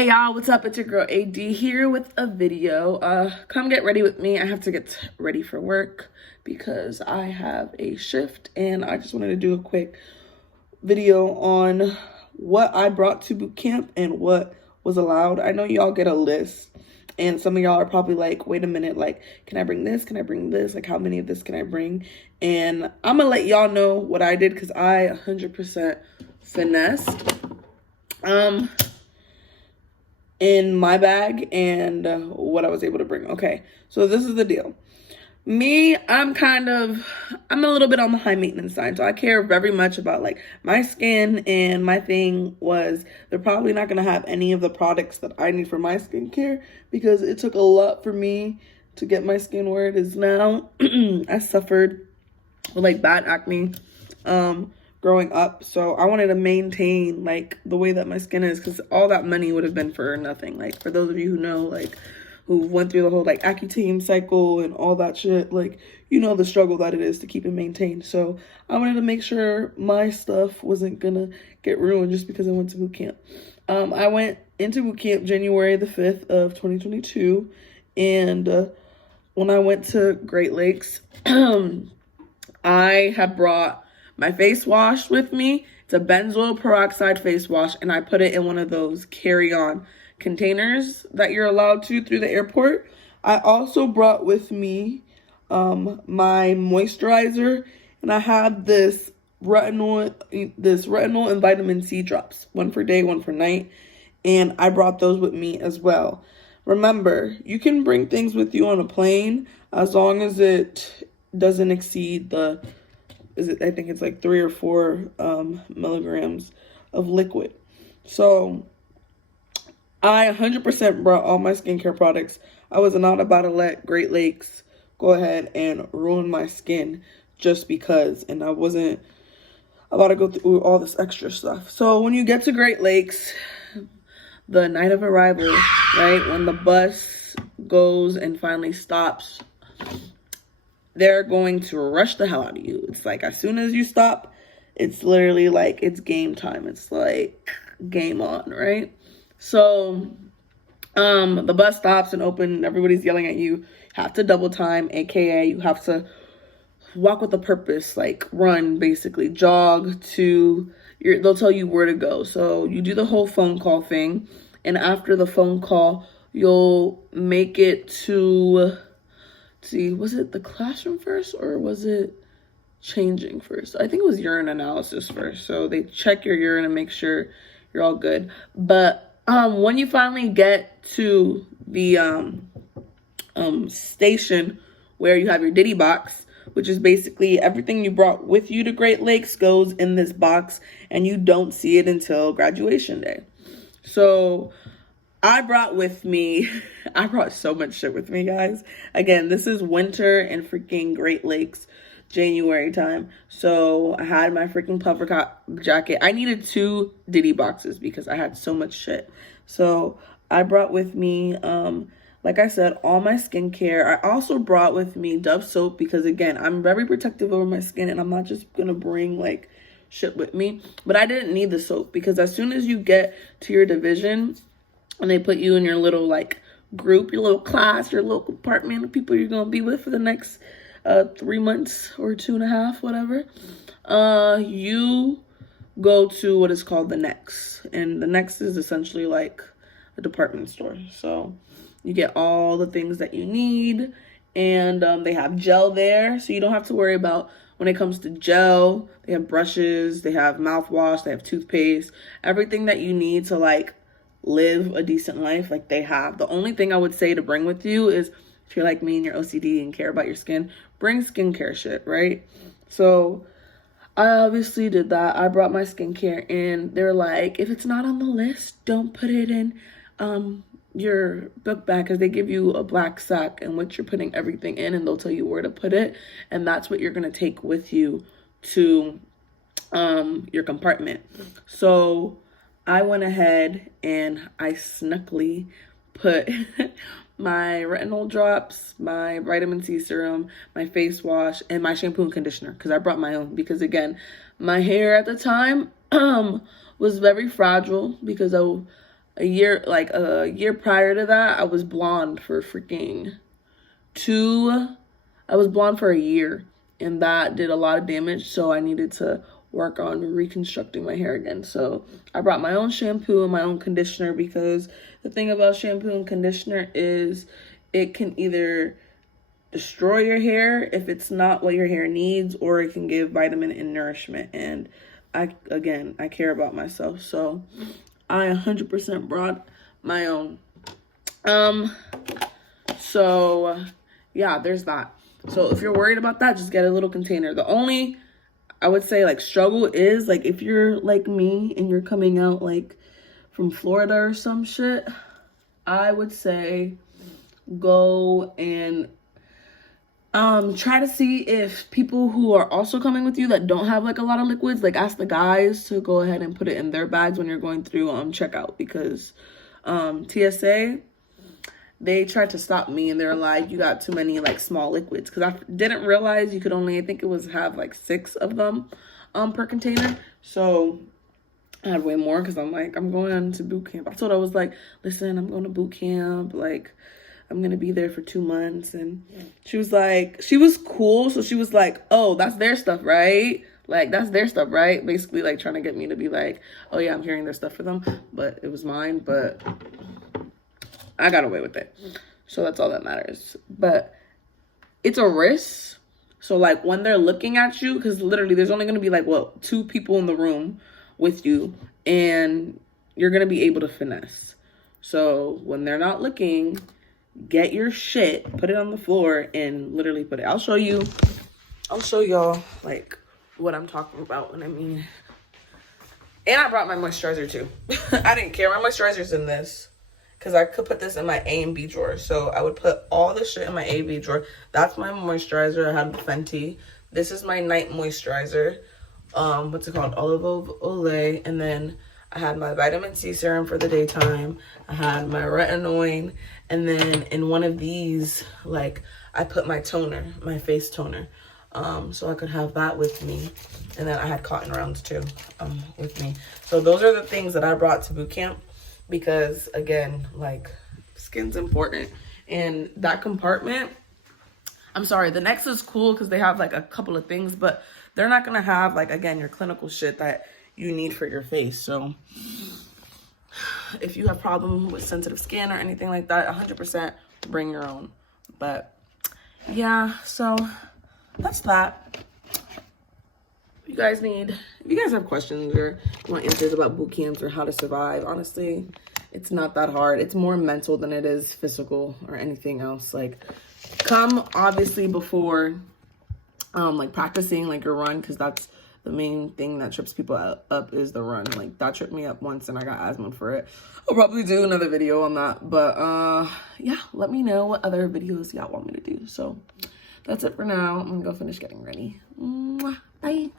Hey y'all, what's up? It's your girl AD here with a video. Come get ready with me. I have to get ready for work because I have a shift, and I just wanted to do a quick video on what I brought to boot camp and what was allowed. I know y'all get a list, and some of y'all are probably like, wait a minute, like, can I bring this? Can I bring this? Like, how many of this can I bring? And I'm gonna let y'all know what I did because I 100% finessed in my bag and what I was able to bring. Okay, so this is the deal. Me, I'm a little bit on the high maintenance side, so I care very much about like my skin, and my thing was they're probably not gonna have any of the products that I need for my skincare because it took a lot for me to get my skin where it is now. I suffered with like bad acne growing up, so I wanted to maintain like the way that my skin is, because all that money would have been for nothing. Like, for those of you who know, like, who went through the whole like Accutane cycle and all that shit, like, you know the struggle that it is to keep it maintained. So I wanted to make sure my stuff wasn't gonna get ruined just because I went to boot camp. I went into boot camp January the 5th of 2022, and when I went to Great Lakes, I had brought my face wash with me. It's a benzoyl peroxide face wash, and I put it in one of those carry-on containers that you're allowed to through the airport. I also brought with me my moisturizer, and I had this retinol and vitamin C drops, one for day, one for night, and I brought those with me as well. Remember, you can bring things with you on a plane as long as it doesn't exceed I think it's like 3 or 4 milligrams of liquid. So I 100% brought all my skincare products. I was not about to let Great Lakes go ahead and ruin my skin just because, and I wasn't about to go through all this extra stuff. So when you get to Great Lakes, the night of arrival, right, when the bus goes and finally stops, they're going to rush the hell out of you. It's like as soon as you stop, it's literally like it's game time. It's like game on, right? So the bus stops and open, everybody's yelling at you. You have to double time, aka you have to walk with a purpose, like run, basically jog to they'll tell you where to go. So you do the whole phone call thing, and after the phone call, you'll make it to, see, was it the classroom first or was it changing first? I think it was urine analysis first. So they check your urine and make sure you're all good. But when you finally get to the station where you have your Diddy box, which is basically everything you brought with you to Great Lakes goes in this box, and you don't see it until graduation day. So I brought so much shit with me, guys. Again, this is winter in freaking Great Lakes, January time. So I had my freaking puffer jacket. I needed 2 Diddy boxes because I had so much shit. So I brought with me, like I said, all my skincare. I also brought with me Dove soap because, again, I'm very protective over my skin, and I'm not just gonna bring like shit with me. But I didn't need the soap because as soon as you get to your division, and they put you in your little like group, your little class, your little compartment of people you're gonna be with for the next 3 months or 2.5, whatever, you go to what is called the Next. And the Next is essentially like a department store. So you get all the things that you need, and they have gel there, so you don't have to worry about when it comes to gel. They have brushes, they have mouthwash, they have toothpaste, everything that you need to like live a decent life, like they have. The only thing I would say to bring with you is, if you're like me and you're OCD and care about your skin, bring skincare shit, right? So I obviously did that. I brought my skincare, and they're like, if it's not on the list, don't put it in your book bag, because they give you a black sack in which you're putting everything in, and they'll tell you where to put it, and that's what you're going to take with you to your compartment. So I went ahead and I snuckily put my retinol drops, my vitamin C serum, my face wash, and my shampoo and conditioner, because I brought my own. Because again, my hair at the time was very fragile because a year prior to that, I was blonde for freaking I was blonde for a year, and that did a lot of damage, so I needed to work on reconstructing my hair again. So I brought my own shampoo and my own conditioner, because the thing about shampoo and conditioner is it can either destroy your hair if it's not what your hair needs, or it can give vitamin and nourishment. And I care about myself, so I 100% brought my own. So yeah, there's that. So if you're worried about that, just get a little container. The only, I would say, like, struggle is, like, if you're like me and you're coming out like from Florida or some shit, I would say go and try to see if people who are also coming with you that don't have like a lot of liquids, like, ask the guys to go ahead and put it in their bags when you're going through checkout, because TSA, they tried to stop me and they're like, you got too many like small liquids, because I didn't realize you could only, I think it was, have like 6 of them per container. So I had way more, because I'm like, I'm going to boot camp. I told her, I was like, listen, I'm going to boot camp, like, I'm gonna be there for 2 months. And she was like, she was cool, so she was like, oh, that's their stuff, right? Like, that's their stuff, right? Basically, like, trying to get me to be like, oh yeah, I'm carrying their stuff for them, but it was mine. But I got away with it, so that's all that matters. But it's a risk. So like, when they're looking at you, because literally there's only gonna be like, what, 2 people in the room with you, and you're gonna be able to finesse. So when they're not looking, get your shit, put it on the floor, and literally put it. I'll show y'all like what I'm talking about when I mean. And I brought my moisturizer too. I didn't care. My moisturizer's in this, because I could put this in my A and B drawer. So I would put all the shit in my A and B drawer. That's my moisturizer. I have Fenty. This is my night moisturizer. What's it called? Olive Olay. And then I had my vitamin C serum for the daytime. I had my retinoid. And then in one of these, like, I put my toner, my face toner. So I could have that with me. And then I had cotton rounds too, with me. So those are the things that I brought to boot camp, because again, like, skin's important. And that compartment, I'm sorry, the next is cool because they have like a couple of things, but they're not gonna have, like, again, your clinical shit that you need for your face. So if you have problem with sensitive skin or anything like that, 100% bring your own. But yeah, so that's that. If you guys have questions or want answers about boot camps or how to survive, honestly, it's not that hard. It's more mental than it is physical or anything else. Like, come obviously before like practicing like your run, because that's the main thing that trips people up is the run. Like, that tripped me up once and I got asthma for it. I'll probably do another video on that. But yeah, let me know what other videos y'all want me to do. So that's it for now. I'm gonna go finish getting ready. Mwah. Bye.